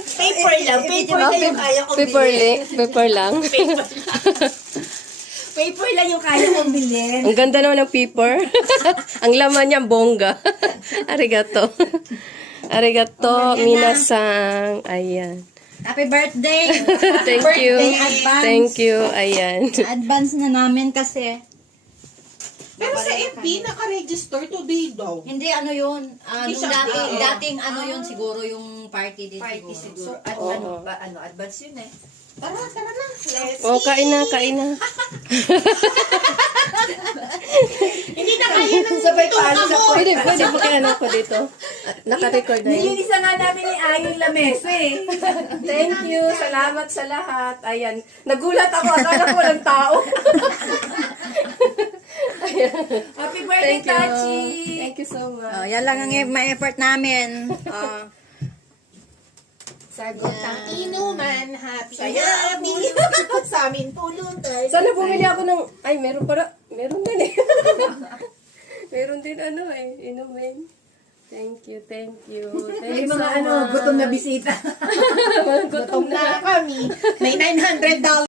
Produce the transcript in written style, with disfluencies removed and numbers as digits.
Paper lang. Paper lang yung kaya kong bilhin. Paper lang. Paper lang yung kaya kong bilhin. Ang ganda naman ng paper. Ang laman niya, bongga. Arigato. Arigato, minasang. Ayan. Happy birthday! Thank you. Advance. Thank you. Ayan. Advance na namin kasi. Pero sa FB, naka-register today daw. Hindi ano yun. Hindi Nung siya- dating ano yun siguro yung party din Party siguro. siguro. Advance yun eh. Tara na. Let's Oh, kain na. Hindi na kaya ng Sabay paano sa Pwede po kaya ko dito. Naka-record na yun. Nililisa nga namin ni Ayong Lamesa eh. Thank you. Salamat sa lahat. Ayan. Nagulat ako. Akala ko walang tao. Happy birthday, Tachi! Thank you so much. Oh, yan lang ang ma-effort namin. sagot ng inuman. Happy sa amin pulutan. Sana bumili ako ng... Ay, meron din eh. Meron din inumin. Thank you. Thank May you mga so much. gutom na bisita. Gutom Na kami. May $900